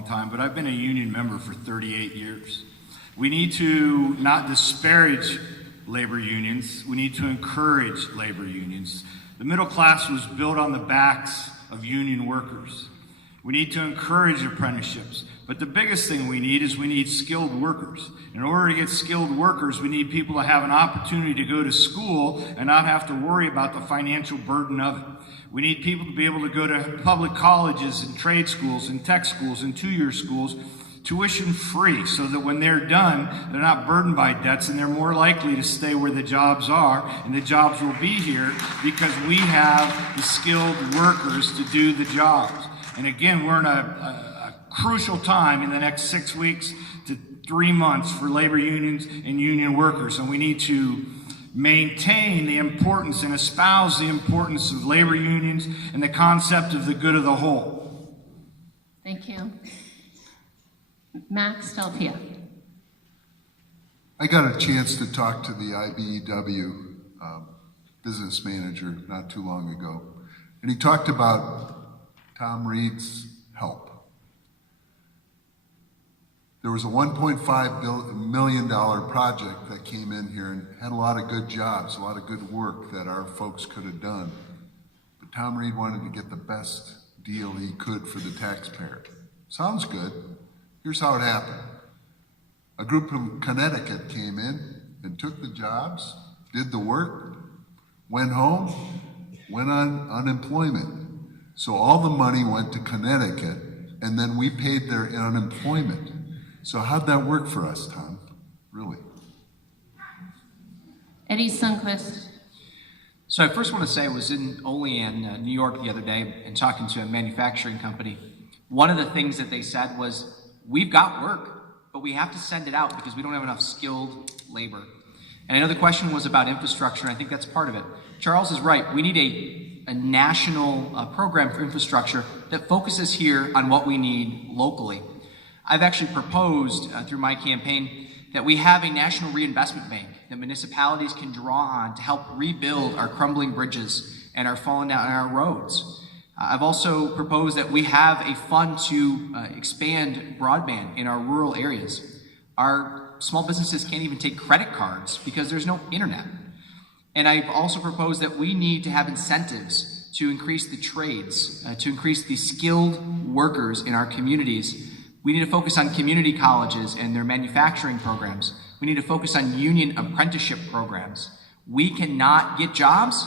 long time, but I've been a union member for 38 years. We need to not disparage labor unions. We need to encourage labor unions. The middle class was built on the backs of union workers. We need to encourage apprenticeships. But the biggest thing we need is we need skilled workers. In order to get skilled workers, we need people to have an opportunity to go to school and not have to worry about the financial burden of it. We need people to be able to go to public colleges and trade schools and tech schools and two-year schools tuition free, so that when they're done, they're not burdened by debts and they're more likely to stay where the jobs are, and the jobs will be here because we have the skilled workers to do the jobs. And again, we're in a crucial time in the next 6 weeks to 3 months for labor unions and union workers, and we need to maintain the importance and espouse the importance of labor unions and the concept of the good of the whole. Thank you. Max Delpia. I got a chance to talk to the IBEW business manager not too long ago, and he talked about Tom Reed's help. There was a $1.5 million project that came in here and had a lot of good jobs, a lot of good work that our folks could have done. But Tom Reed wanted to get the best deal he could for the taxpayer. Sounds good. Here's how it happened. A group from Connecticut came in and took the jobs, did the work, went home, went on unemployment. So all the money went to Connecticut, and then we paid their unemployment. So how'd that work for us, Tom? Really? Eddie Sundquist. So I first want to say I was in Olean, New York the other day and talking to a manufacturing company. One of the things that they said was, we've got work, but we have to send it out because we don't have enough skilled labor. And I know the question was about infrastructure, and I think that's part of it. Charles is right. We need a national program for infrastructure that focuses here on what we need locally. I've actually proposed through my campaign that we have a national reinvestment bank that municipalities can draw on to help rebuild our crumbling bridges and our fallen down our roads. I've also proposed that we have a fund to expand broadband in our rural areas. Our small businesses can't even take credit cards because there's no internet. And I've also proposed that we need to have incentives to increase the trades, to increase the skilled workers in our communities. We need to focus on community colleges and their manufacturing programs. We need to focus on union apprenticeship programs. We cannot get jobs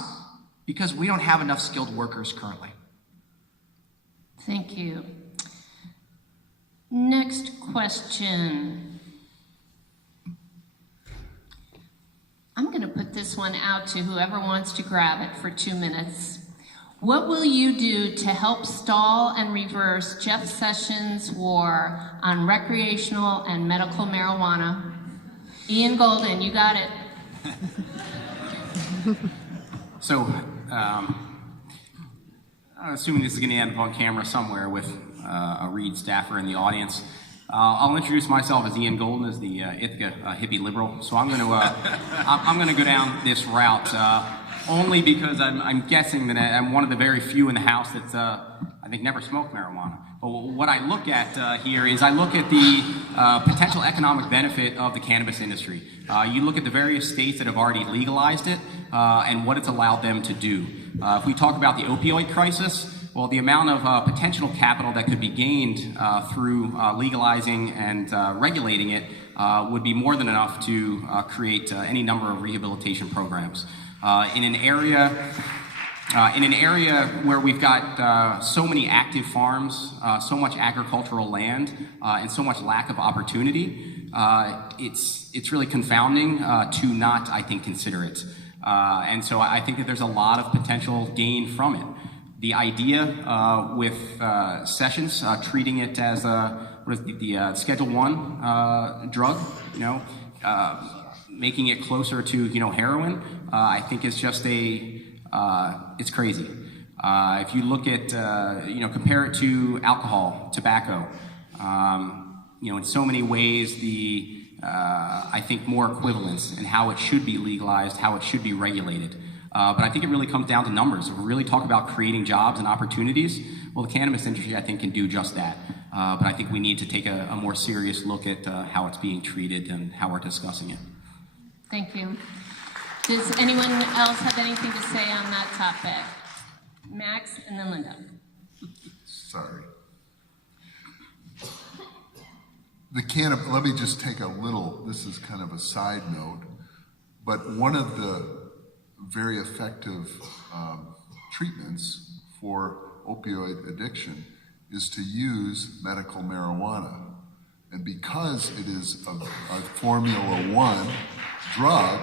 because we don't have enough skilled workers currently. Thank you. Next question. I'm going to put this one out to whoever wants to grab it for 2 minutes. What will you do to help stall and reverse Jeff Sessions' war on recreational and medical marijuana? Ian Golden, you got it. So, I'm assuming this is going to end up on camera somewhere with a Reed staffer in the audience. I'll introduce myself as Ian Golden, as the Ithaca hippie liberal. So I'm going to go down this route only because I'm guessing that I'm one of the very few in the House that's I think never smoked marijuana. But what I look at here is I look at the potential economic benefit of the cannabis industry. You look at the various states that have already legalized it and what it's allowed them to do. If we talk about the opioid crisis, well, the amount of potential capital that could be gained through legalizing and regulating it would be more than enough to create any number of rehabilitation programs. In an area where we've got so many active farms, so much agricultural land, and so much lack of opportunity, it's really confounding to not, I think, consider it. And so I think that there's a lot of potential gain from it. The idea with Sessions treating it as the Schedule I drug, making it closer to heroin, I think is just it's crazy. If you look at compare it to alcohol, tobacco, in so many ways I think more equivalence in how it should be legalized, how it should be regulated. But I think it really comes down to numbers. If we really talk about creating jobs and opportunities, well, the cannabis industry, I think, can do just that. But I think we need to take a more serious look at how it's being treated and how we're discussing it. Thank you. Does anyone else have anything to say on that topic? Max and then Linda. Sorry. Let me just take a little, this is kind of a side note, but one of the very effective treatments for opioid addiction is to use medical marijuana. And because it is a Formula One drug,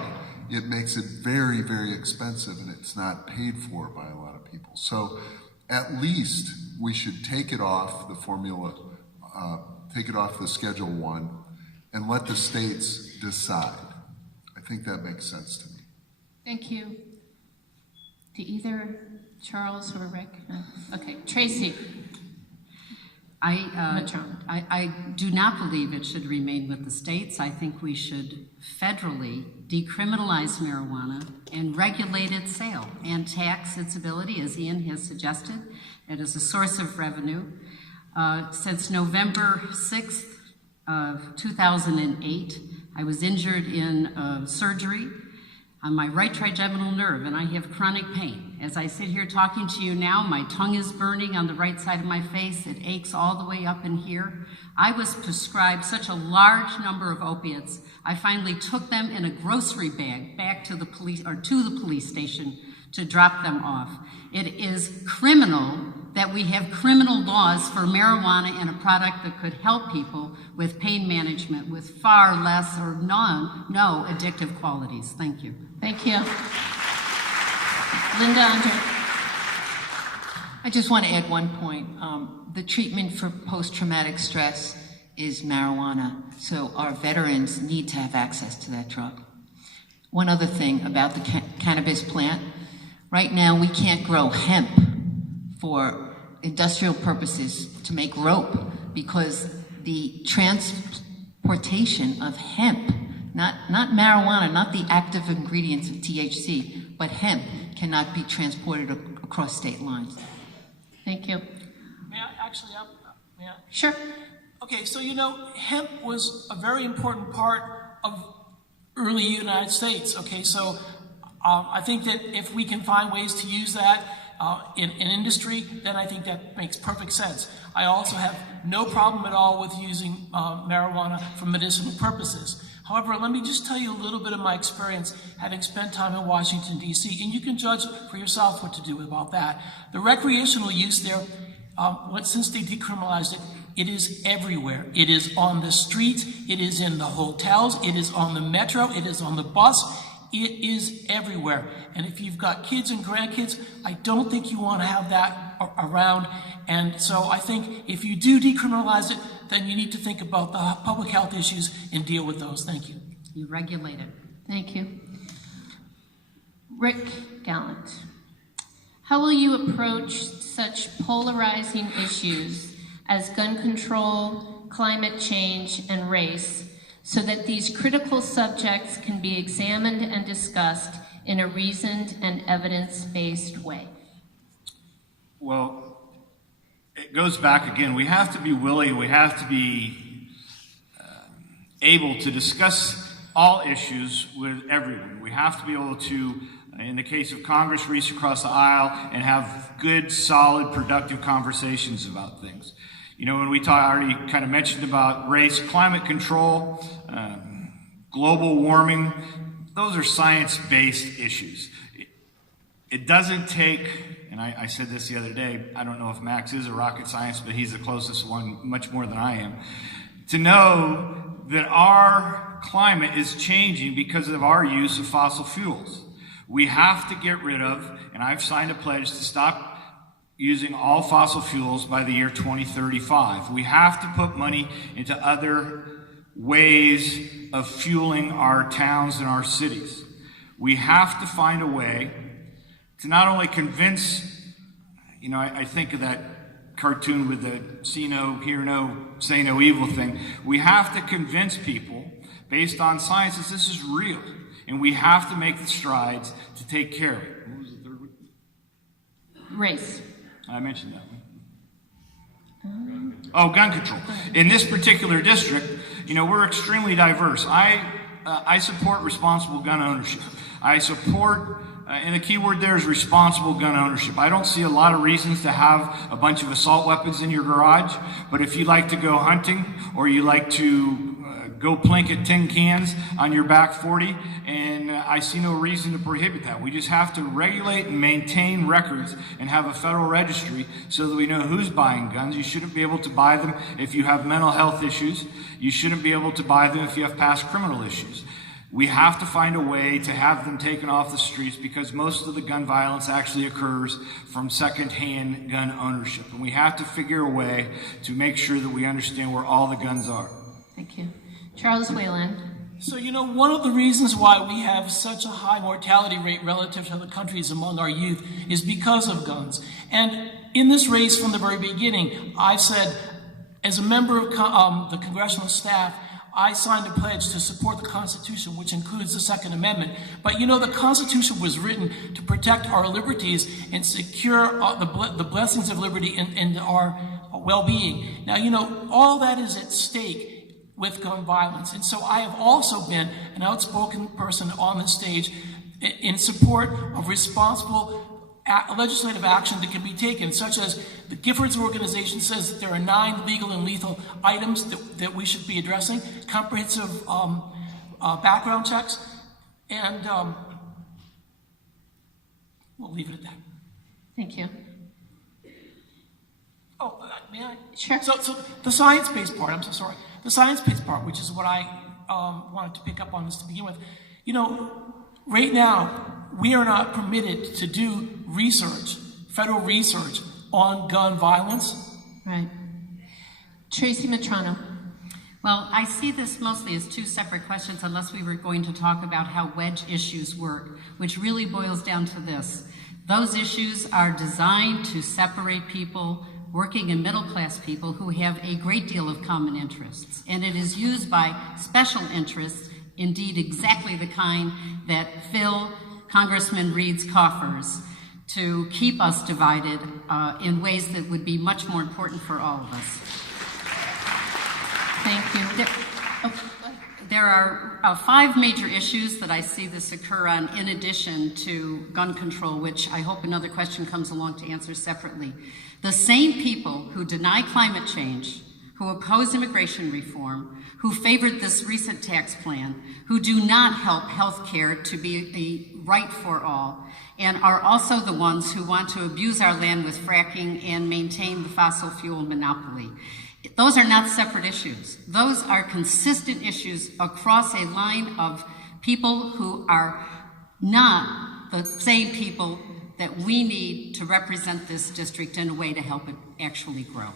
it makes it very, very expensive, and it's not paid for by a lot of people. So at least we should take it off the take it off the Schedule 1 and let the states decide. I think that makes sense to me. Thank you. Do either Charles or Rick? No. Okay, Tracy. I do not believe it should remain with the states. I think we should federally decriminalize marijuana and regulate its sale and tax its ability, as Ian has suggested. It is a source of revenue. Since November 6th of 2008, I was injured in surgery on my right trigeminal nerve, and I have chronic pain. As I sit here talking to you now, my tongue is burning on the right side of my face. It aches all the way up in here. I was prescribed such a large number of opiates, I finally took them in a grocery bag back to the police station to drop them off. It is criminal that we have criminal laws for marijuana and a product that could help people with pain management with far less or no addictive qualities. Thank you. Thank you. Linda, Andre. I just want to add one point. The treatment for post-traumatic stress is marijuana, so our veterans need to have access to that drug. One other thing about the cannabis plant. Right now, we can't grow hemp for industrial purposes to make rope because the transportation of hemp, not marijuana, not the active ingredients of THC, but hemp cannot be transported across state lines. Thank you. May I actually up? May I? Sure. Okay, so hemp was a very important part of early United States. Okay, so I think that if we can find ways to use that in industry, then I think that makes perfect sense. I also have no problem at all with using marijuana for medicinal purposes. However, let me just tell you a little bit of my experience having spent time in Washington, D.C., and you can judge for yourself what to do about that. The recreational use there, since they decriminalized it, it is everywhere. It is on the streets, it is in the hotels, it is on the metro, it is on the bus. It is everywhere. And if you've got kids and grandkids, I don't think you want to have that around. And so I think if you do decriminalize it, then you need to think about the public health issues and deal with those. Thank you. You regulate it. Thank you. Rick Gallant. How will you approach such polarizing issues as gun control, climate change, and race, so that these critical subjects can be examined and discussed in a reasoned and evidence-based way? Well, it goes back again. We have to be willing, we have to be able to discuss all issues with everyone. We have to be able to, in the case of Congress, reach across the aisle and have good, solid, productive conversations about things. When we I already kind of mentioned about race, climate control, global warming, those are science-based issues. It doesn't take, and I said this the other day, I don't know if Max is a rocket scientist, but he's the closest one, much more than I am, to know that our climate is changing because of our use of fossil fuels. We have to get rid of, and I've signed a pledge to stop using all fossil fuels by the year 2035. We have to put money into other ways of fueling our towns and our cities. We have to find a way to not only convince, I think of that cartoon with the see no, hear no, say no evil thing. We have to convince people based on science that this is real, and we have to make the strides to take care of it. What was the third one? Race. I mentioned that one. Oh, gun control. In this particular district, we're extremely diverse. I support responsible gun ownership. I support, and the key word there is responsible gun ownership. I don't see a lot of reasons to have a bunch of assault weapons in your garage, but if you like to go hunting or you like to go plink at tin cans on your back 40, and I see no reason to prohibit that. We just have to regulate and maintain records and have a federal registry so that we know who's buying guns. You shouldn't be able to buy them if you have mental health issues. You shouldn't be able to buy them if you have past criminal issues. We have to find a way to have them taken off the streets because most of the gun violence actually occurs from secondhand gun ownership. And we have to figure a way to make sure that we understand where all the guns are. Thank you. Charles Wayland. So, one of the reasons why we have such a high mortality rate relative to other countries among our youth is because of guns. And in this race from the very beginning, I've said, as a member of the congressional staff, I signed a pledge to support the Constitution, which includes the Second Amendment. But the Constitution was written to protect our liberties and secure the blessings of liberty and our well-being. Now, all that is at stake with gun violence. And so I have also been an outspoken person on the stage in support of responsible legislative action that can be taken, such as the Giffords organization says that there are 9 legal and lethal items that we should be addressing, comprehensive background checks, and we'll leave it at that. Thank you. Oh, may I? Sure. So the science-based part, I'm so sorry. The science-based part, which is what I wanted to pick up on this to begin with. Right now, we are not permitted to do research, federal research, on gun violence. Right. Tracy Matrano. Well, I see this mostly as 2 separate questions unless we were going to talk about how wedge issues work, which really boils down to this. Those issues are designed to separate people, working and middle-class people who have a great deal of common interests. And it is used by special interests, indeed exactly the kind that fill Congressman Reed's coffers, to keep us divided in ways that would be much more important for all of us. Thank you. There are 5 major issues that I see this occur on in addition to gun control, which I hope another question comes along to answer separately. The same people who deny climate change, who oppose immigration reform, who favored this recent tax plan, who do not help health care to be a right for all, and are also the ones who want to abuse our land with fracking and maintain the fossil fuel monopoly. Those are not separate issues. Those are consistent issues across a line of people who are not the same people that we need to represent this district in a way to help it actually grow.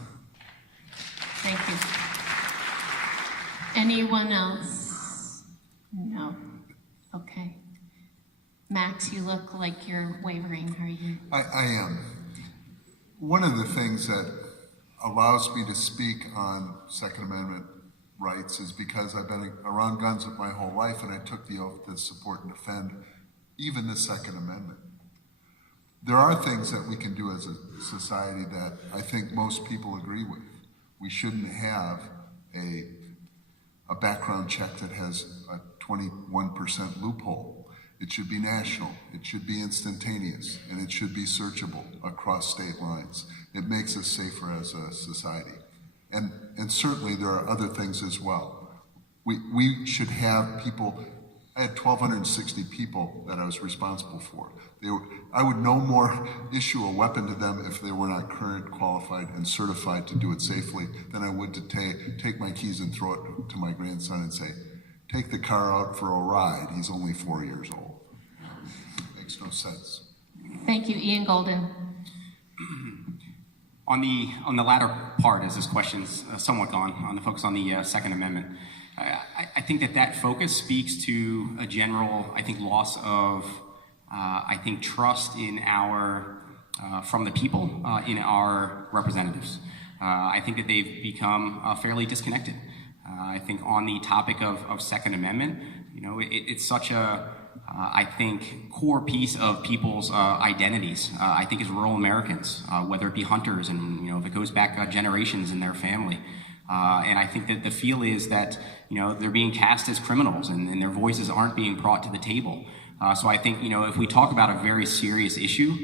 Thank you. Anyone else? No. Okay. Max, you look like you're wavering. Are you? I am. One of the things that allows me to speak on Second Amendment rights is because I've been around guns my whole life, and I took the oath to support and defend even the Second Amendment. There are things that we can do as a society that I think most people agree with. We shouldn't have a background check that has a 21% loophole. It should be national, it should be instantaneous, and it should be searchable across state lines. It makes us safer as a society. And certainly there are other things as well. We should have people. I had 1,260 people that I was responsible for. I would no more issue a weapon to them if they were not current, qualified, and certified to do it safely than I would to take my keys and throw it to my grandson and say, take the car out for a ride. He's only 4 years old. Makes no sense. Thank you. Ian Golden. On the latter part, as this question's somewhat gone, on the focus on the Second Amendment, I think that focus speaks to a general, I think, loss of, trust in from the people, in our representatives. I think that they've become fairly disconnected. I think on the topic of Second Amendment, it's such a I think, core piece of people's identities. I think as rural Americans, whether it be hunters, and if it goes back generations in their family. And I think that the feel is that they're being cast as criminals, and their voices aren't being brought to the table. So I think if we talk about a very serious issue,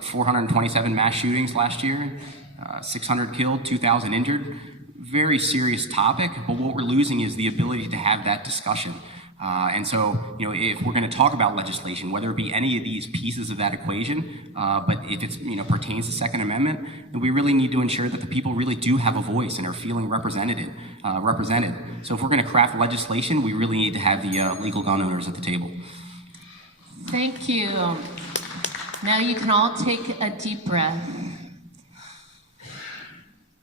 427 mass shootings last year, 600 killed, 2,000 injured, very serious topic. But what we're losing is the ability to have that discussion. And so, if we're going to talk about legislation, whether it be any of these pieces of that equation, but if it's, pertains to Second Amendment, then we really need to ensure that the people really do have a voice and are feeling represented. So if we're going to craft legislation, we really need to have the legal gun owners at the table. Thank you. Now you can all take a deep breath.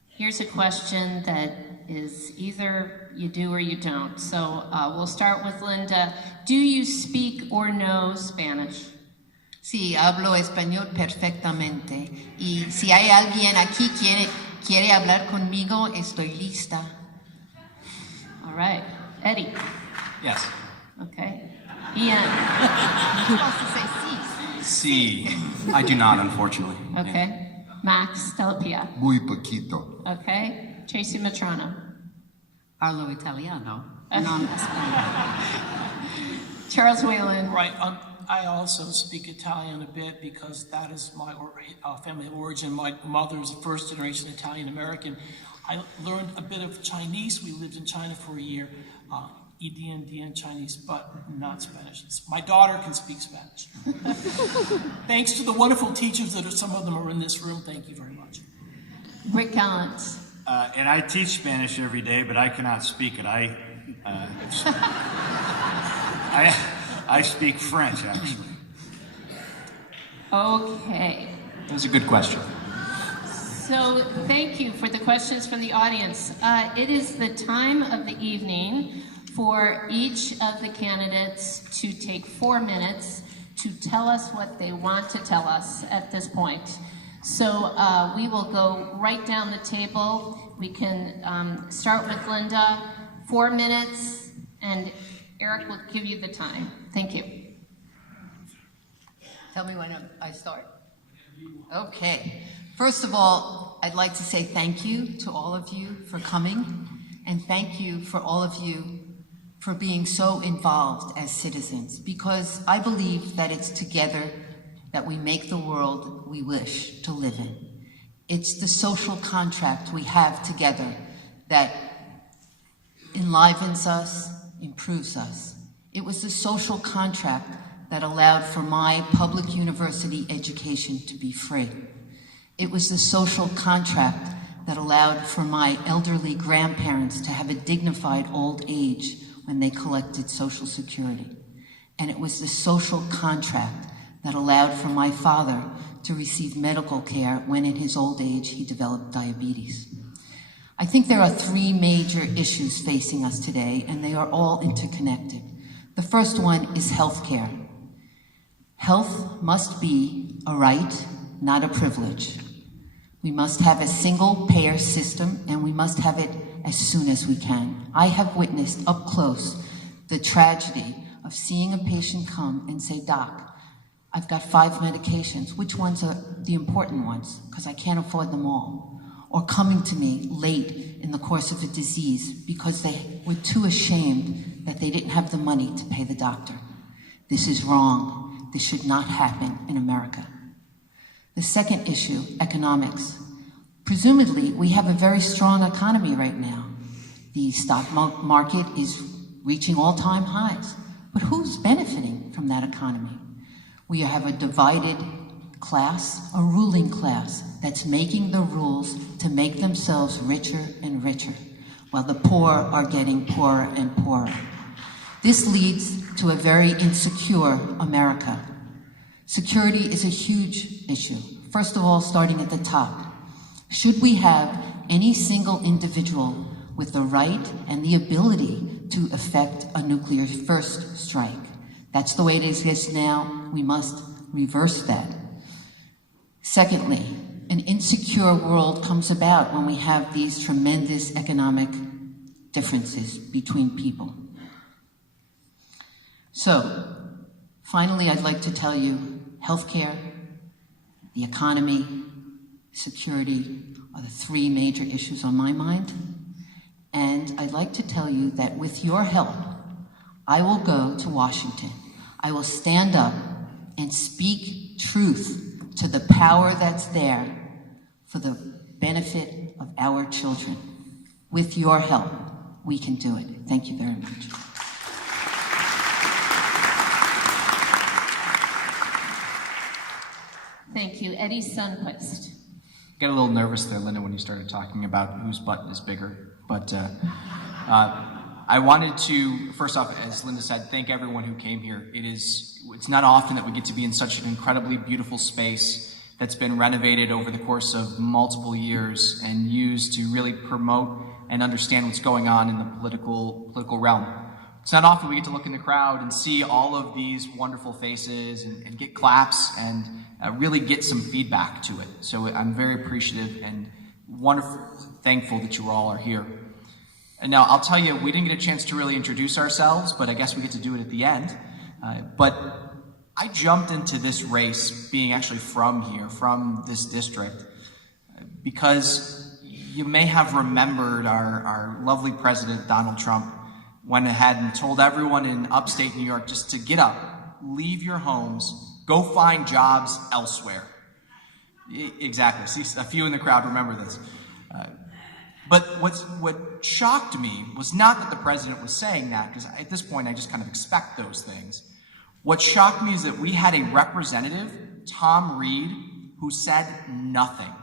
Here's a question that is either you do or you don't. So we'll start with Linda. Do you speak or know Spanish? Sí, hablo español perfectamente. Y si hay alguien aquí quiere hablar conmigo, estoy lista. All right. Eddie. Yes. Okay. Ian. You're supposed to say sí. C. I do not, unfortunately. Okay. Max Delapia. Muy poquito. Okay. Tracy Matrona. Parlo italiano, non español. Charles Whalen. Right. I also speak Italian a bit because that is my family of origin. My mother is a first-generation Italian-American. I learned a bit of Chinese. We lived in China for a year. Indian Chinese, but not Spanish. My daughter can speak Spanish. Thanks to the wonderful teachers some of them are in this room. Thank you very much. Rick Gallant. And I teach Spanish every day, but I cannot speak it. I speak French, actually. Okay. That was a good question. So thank you for the questions from the audience. It is the time of the evening for each of the candidates to take 4 minutes to tell us what they want to tell us at this point. So we will go right down the table. We can start with Linda, 4 minutes, and Eric will give you the time. Thank you. Tell me when I start. Okay. First of all, I'd like to say thank you to all of you for coming, and thank you for all of you for being so involved as citizens, because I believe that it's together that we make the world we wish to live in. It's the social contract we have together that enlivens us, improves us. It was the social contract that allowed for my public university education to be free. It was the social contract that allowed for my elderly grandparents to have a dignified old age when they collected Social Security. And it was the social contract that allowed for my father to receive medical care when in his old age he developed diabetes. I think there are 3 major issues facing us today, and they are all interconnected. The first one is health care. Health must be a right, not a privilege. We must have a single-payer system, and we must have it as soon as we can. I have witnessed up close the tragedy of seeing a patient come and say, "Doc, I've got 5 medications. Which ones are the important ones? Because I can't afford them all." Or coming to me late in the course of a disease because they were too ashamed that they didn't have the money to pay the doctor. This is wrong. This should not happen in America. The second issue, economics. Presumably, we have a very strong economy right now. The stock market is reaching all-time highs. But who's benefiting from that economy? We have a divided class, a ruling class, that's making the rules to make themselves richer and richer, while the poor are getting poorer and poorer. This leads to a very insecure America. Security is a huge issue. First of all, starting at the top. Should we have any single individual with the right and the ability to effect a nuclear first strike? That's the way it exists now. We must reverse that. Secondly, an insecure world comes about when we have these tremendous economic differences between people. So, Finally, I'd like to tell you, healthcare, the economy, security are the three major issues on my mind. And I'd like to tell you that with your help, I will go to Washington. I will stand up and speak truth to the power that's there for the benefit of our children. With your help, we can do it. Thank you very much. Thank you. Eddie Sundquist. Got a little nervous there, Linda, when you started talking about whose button is bigger. But I wanted to, first off, as Linda said, thank everyone who came here. It's not often that we get to be in such an incredibly beautiful space that's been renovated over the course of multiple years and used to really promote and understand what's going on in the political realm. It's not often we get to look in the crowd and see all of these wonderful faces and get claps and really get some feedback to it. So I'm very appreciative and wonderful, thankful that you all are here. And now I'll tell you, we didn't get a chance to really introduce ourselves, but I guess we get to do it at the end. But I jumped into this race being actually from here, from this district, because you may have remembered our lovely president, Donald Trump, went ahead and told everyone in upstate New York just to get up, leave your homes, go find jobs elsewhere. Exactly. See, a few in the crowd remember this. But what shocked me was not that the president was saying that, because at this point I just kind of expect those things. What shocked me is that we had a representative, Tom Reed, who said nothing.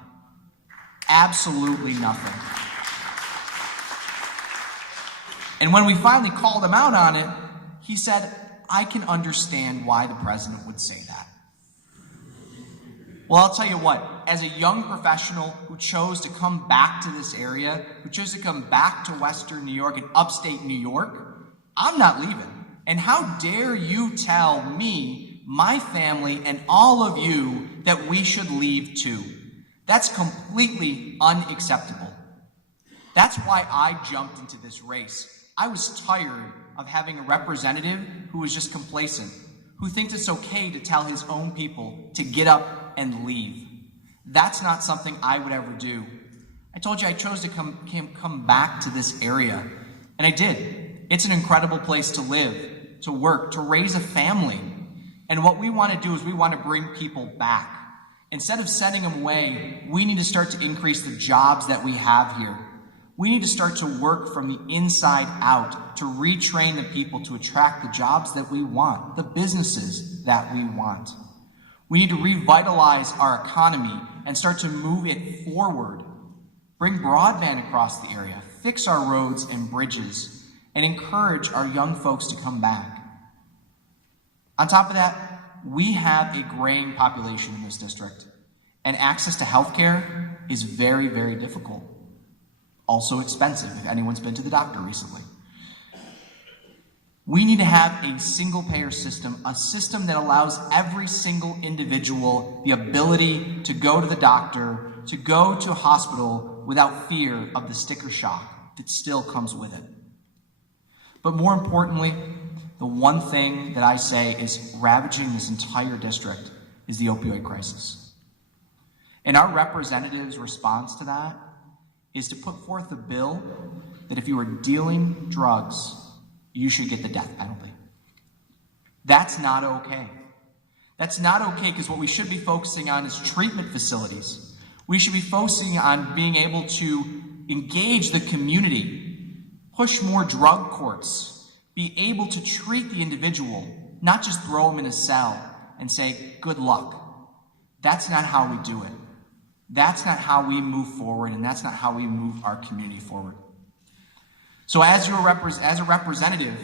Absolutely nothing. And when we finally called him out on it, he said, I can understand why the president would say that. Well, I'll tell you what, as a young professional who chose to come back to this area, who chose to come back to Western New York and upstate New York, I'm not leaving. And how dare you tell me, my family, and all of you that we should leave too? That's completely unacceptable. That's why I jumped into this race. I was tired of having a representative who was just complacent, who thinks it's okay to tell his own people to get up and leave. That's not something I would ever do. I told you I chose to come back to this area, and I did. It's an incredible place to live, to work, to raise a family. And what we want to do is we want to bring people back. Instead of sending them away, we need to start to increase the jobs that we have here. We need to start to work from the inside out to retrain the people to attract the jobs that we want, the businesses that we want. We need to revitalize our economy and start to move it forward. Bring broadband across the area, fix our roads and bridges, and encourage our young folks to come back. On top of that, we have a graying population in this district, and access to healthcare is very, very difficult. Also expensive, if anyone's been to the doctor recently. We need to have a single-payer system, a system that allows every single individual the ability to go to the doctor, to go to a hospital without fear of the sticker shock that still comes with it. But more importantly, the one thing that I say is ravaging this entire district is the opioid crisis. And our representative's response to that is to put forth a bill that if you are dealing drugs, you should get the death penalty. That's not okay. That's not okay, because what we should be focusing on is treatment facilities. We should be focusing on being able to engage the community, push more drug courts, be able to treat the individual, not just throw them in a cell and say, good luck. That's not how we do it. That's not how we move forward, and that's not how we move our community forward. So as a representative,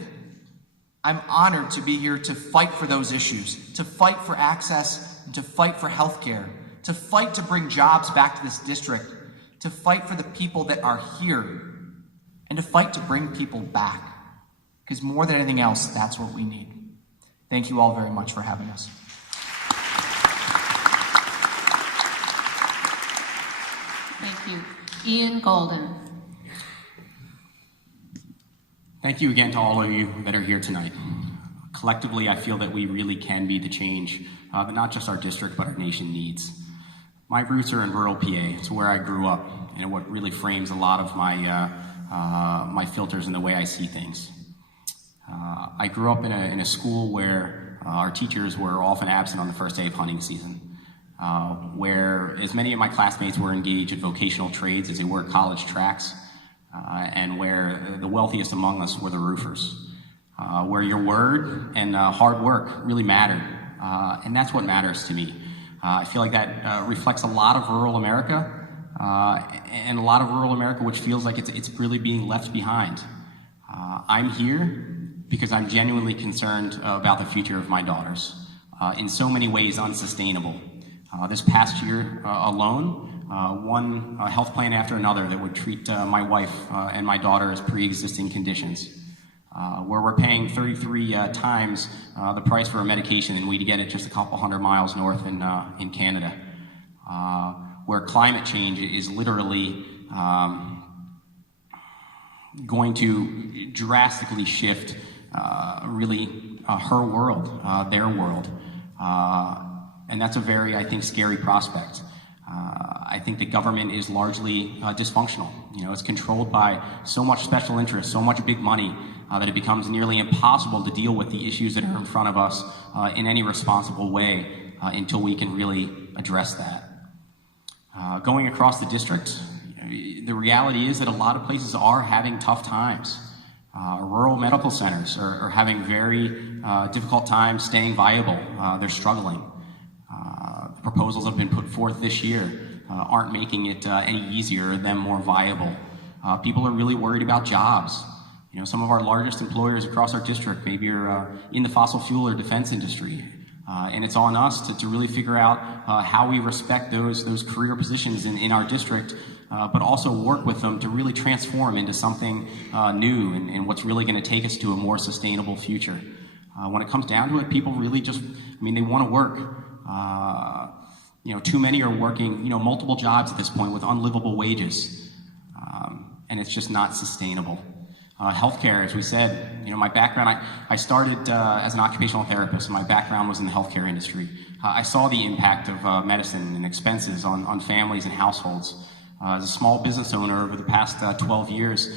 I'm honored to be here to fight for those issues, to fight for access, and to fight for healthcare, to fight to bring jobs back to this district, to fight for the people that are here, and to fight to bring people back. Because more than anything else, that's what we need. Thank you all very much for having us. Thank you. Ian Golden. Thank you again to all of you that are here tonight. Collectively, I feel that we really can be the change that not just our district, but our nation needs. My roots are in rural PA. It's where I grew up, and what really frames a lot of my filters and the way I see things. I grew up in a school where our teachers were often absent on the first day of hunting season, where as many of my classmates were engaged in vocational trades as they were college tracks, and where the wealthiest among us were the roofers, where your word and hard work really mattered, and that's what matters to me. I feel like that reflects a lot of rural America, and a lot of rural America which feels like it's really being left behind. I'm here because I'm genuinely concerned about the future of my daughters, in so many ways unsustainable. This past year alone, one health plan after another that would treat my wife and my daughter as pre-existing conditions, where we're paying 33 times the price for a medication and we get it just a couple hundred miles north in Canada, where climate change is literally going to drastically shift her world, their world. And that's a very, I think, scary prospect. I think the government is largely dysfunctional. You know, it's controlled by so much special interest, so much big money, that it becomes nearly impossible to deal with the issues that are in front of us in any responsible way until we can really address that. Going across the district, the reality is that a lot of places are having tough times. Rural medical centers are having very difficult times staying viable. They're struggling. The proposals that have been put forth this year aren't making it any easier or them more viable. People are really worried about jobs. You know, some of our largest employers across our district maybe are in the fossil fuel or defense industry. And it's on us to really figure out how we respect those career positions in our district, but also work with them to really transform into something new and what's really going to take us to a more sustainable future. When it comes down to it, people really just, they want to work. Too many are working, multiple jobs at this point with unlivable wages, and it's just not sustainable. Healthcare, as we said, my background, I started as an occupational therapist. My background was in the healthcare industry. I saw the impact of medicine and expenses on families and households. As a small business owner over the past 12 years,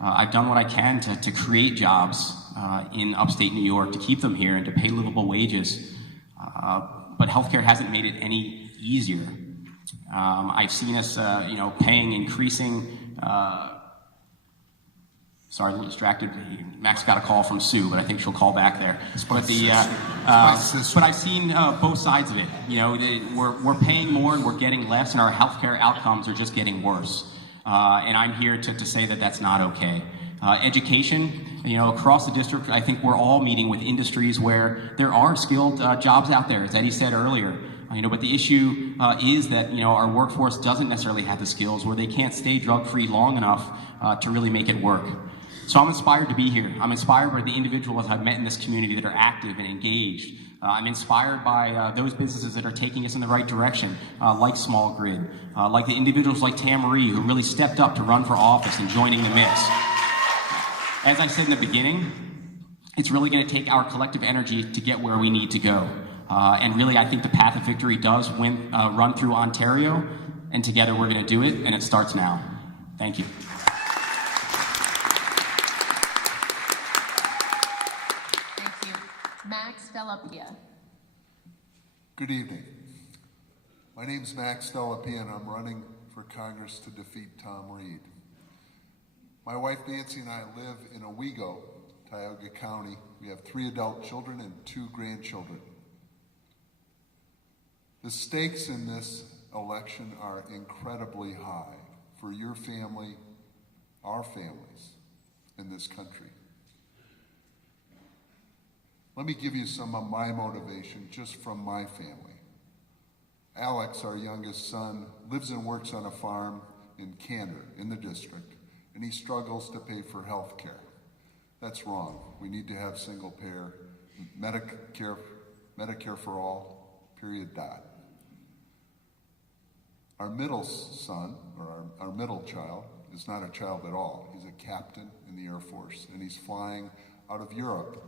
I've done what I can to create jobs in upstate New York, to keep them here and to pay livable wages. But healthcare hasn't made it any easier. I've seen us, paying increasing. Sorry, a little distracted. Max got a call from Sue, but I think she'll call back there. But but I've seen both sides of it. We're paying more and we're getting less, and our healthcare outcomes are just getting worse. And I'm here to say that that's not okay. Education, across the district, I think we're all meeting with industries where there are skilled jobs out there, as Eddie said earlier. But the issue is that our workforce doesn't necessarily have the skills, where they can't stay drug-free long enough to really make it work. So I'm inspired to be here. I'm inspired by the individuals I've met in this community that are active and engaged. I'm inspired by those businesses that are taking us in the right direction, like Small Grid, like the individuals like Tam-Marie, who really stepped up to run for office and joining the mix. As I said in the beginning, it's really going to take our collective energy to get where we need to go. And really, I think the path of victory does run through Ontario, and together we're going to do it, and it starts now. Thank you. Thank you. Max Delapia. Good evening. My name is Max Delapia, and I'm running for Congress to defeat Tom Reed. My wife Nancy and I live in Owego, Tioga County. We have 3 adult children and 2 grandchildren. The stakes in this election are incredibly high for your family, our families in this country. Let me give you some of my motivation just from my family. Alex, our youngest son, lives and works on a farm in Canada, in the district, and he struggles to pay for health care. That's wrong. We need to have single-payer Medicare for all, period, dot. Our middle son, or our middle child, is not a child at all. He's a captain in the Air Force, and he's flying out of Europe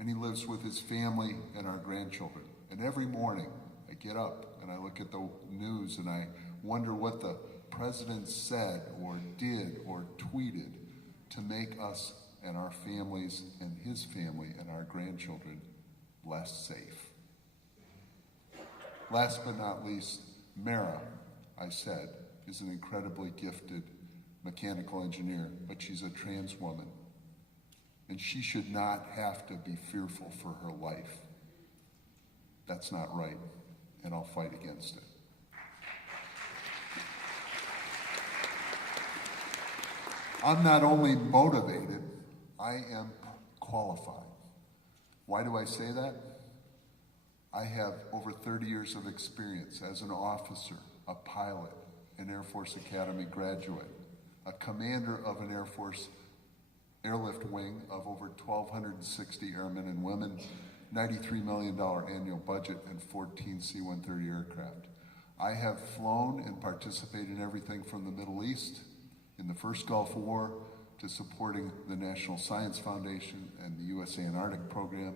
and he lives with his family and our grandchildren. And every morning I get up and I look at the news and I wonder what the president said or did or tweeted to make us and our families and his family and our grandchildren less safe. Last but not least, Mara, I said, is an incredibly gifted mechanical engineer, but she's a trans woman. And she should not have to be fearful for her life. That's not right, and I'll fight against it. I'm not only motivated, I am qualified. Why do I say that? I have over 30 years of experience as an officer, a pilot, an Air Force Academy graduate, a commander of an Air Force airlift wing of over 1,260 airmen and women, $93 million annual budget, and 14 C-130 aircraft. I have flown and participated in everything from the Middle East, in the first Gulf War, to supporting the National Science Foundation and the U.S. Antarctic Program,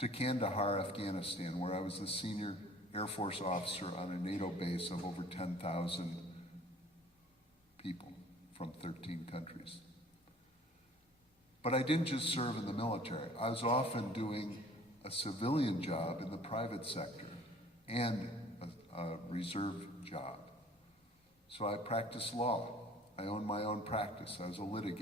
to Kandahar, Afghanistan, where I was the senior Air Force officer on a NATO base of over 10,000 people from 13 countries. But I didn't just serve in the military. I was often doing a civilian job in the private sector and a reserve job. So I practiced law. I owned my own practice. I was a litigator.